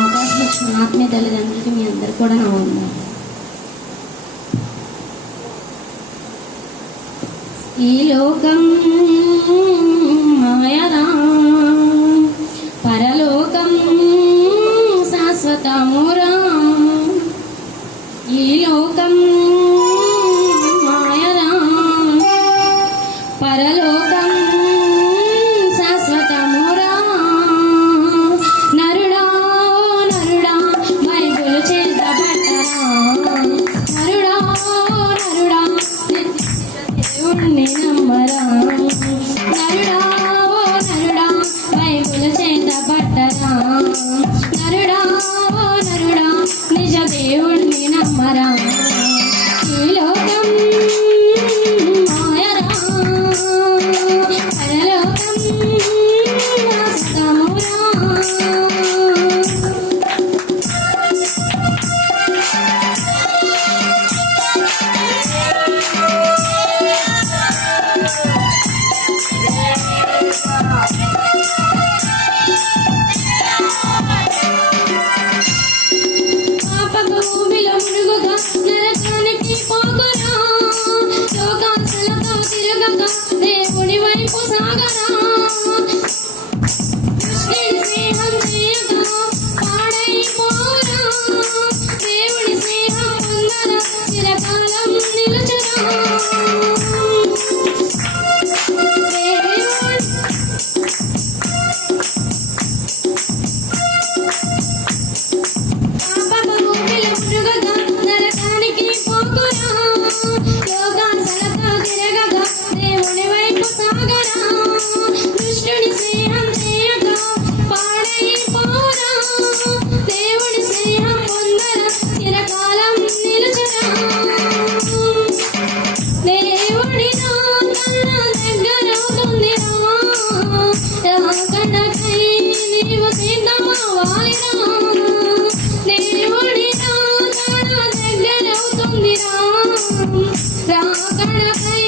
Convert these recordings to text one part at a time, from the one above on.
అవకాశం ఇచ్చిన ఆత్మీయ తల్లిదండ్రులకి మీ అందరు కూడా నా వందనాలు. ఈ లోకం మాయరా, పరలోకం శాశ్వతమురా. ఈ లోకం మాయరా, పరలోకం శాశ్వతమురా. నరుడా నరుడా బైబిలు చేతబట్టరా, నరుడా నరుడా దేవుణ్ణి నమ్మరా. నరుడా ఓ నరుడా బైబిలు చేతబట్టరా, నరుడా ఓ నరుడా నిజ దేవుణ్ణి నమ్మరా. ఈ లోకం మాయరా, పరలోకం శాశ్వతమురా. పాపపు ఊబిలో మునుగుగా నరకానికి పోకురా, లోకాశలతో తిరగక దేవుని వైపు సాగరా. కృష్ణుని స్నేహం చేయక పాడైపోరా, దేవుని స్నేహం పొందరా చిరకాలం నిలుచురా. నరకానికి పోకురా, లోకాశలతో తిరగగా దేవుని వైపు సాగరా. కృష్ణుని స్నేహం చేయక పాడైపోరా, దేవుని స్నేహం పొందరా చిరకాలం నిలుచురా. దేవుడి తన దగ్గరవుతుందిరా, రాకడకై నీవు సిద్ధమవ్వాలిరా. దేవుడి తన దగ్గరవుతుందిరా, రాకడకై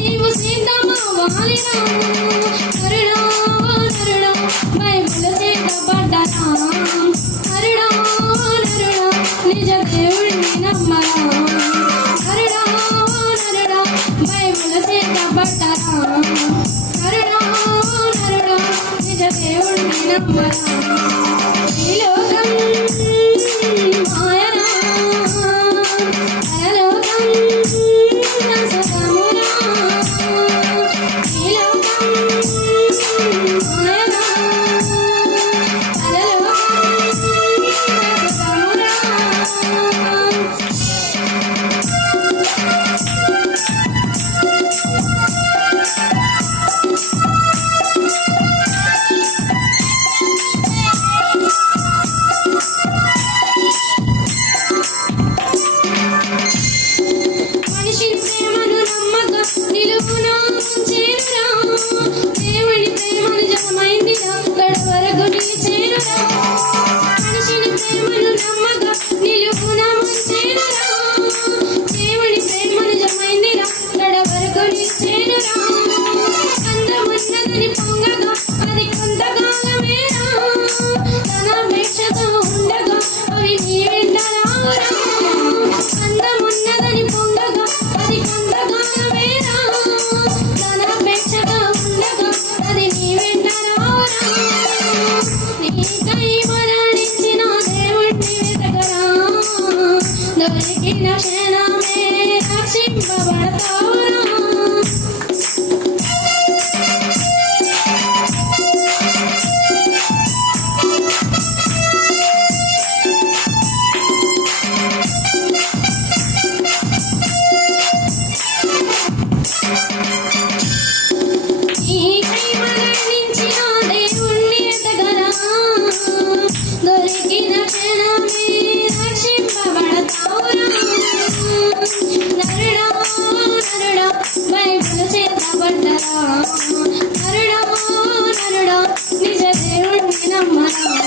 నీవు సిద్ధమవ్వాలిరా. నరుడా నరుడా బైబిలు చేతబట్టరా, నరుడా నరుడా నిజ దేవుడిని నమ్మరా. నరుడా నరుడా బైబిలు చేతబట్టరా, నరుడా నరుడా నిజ దేవుడిని నమ్మరా. ఈ లోకం మాయరా, పరలోకం శాశ్వతమురా. ఈ లోకం మాయరా, పరలోకం శాశ్వతమురా. మనిషి ప్రేమను నమ్మక నిలువునా చేరురా, దేవుడి ప్రేమ నిజమైందిరా గడ వరకు నిలిచేరురా. మనిషిని ప్రేమను నమ్మక నిలువునా చేరురా, దేవుడి ప్రేమ నిజమైందిరా గడ వరకు నిలిచేరురా. అందమున్నదని పొంగగా అది కొంతకాలమేరా, తన అపేక్షతో ఉండగా అవి నీ వెంట రావురా. అందమున్నదని పొంగగా అది కొంతకాలమేరా, తన అపేక్షగా ఉండగా అది నీ వెంట రావురా. నీకై మరణించిన దేవుణ్ణి వెతకరా, దొరికిన క్షణమే రక్షింపబడతావురా. నీకై మరణించిన దేవుణ్ణి వెతకరా, దొరికిన క్షణమే రక్షింపబడతావురా. నరుడా నరుడా బైబిలు చేతబట్టరా, నరుడా నరుడా నిజ దేవుణ్ణి నమ్మరా.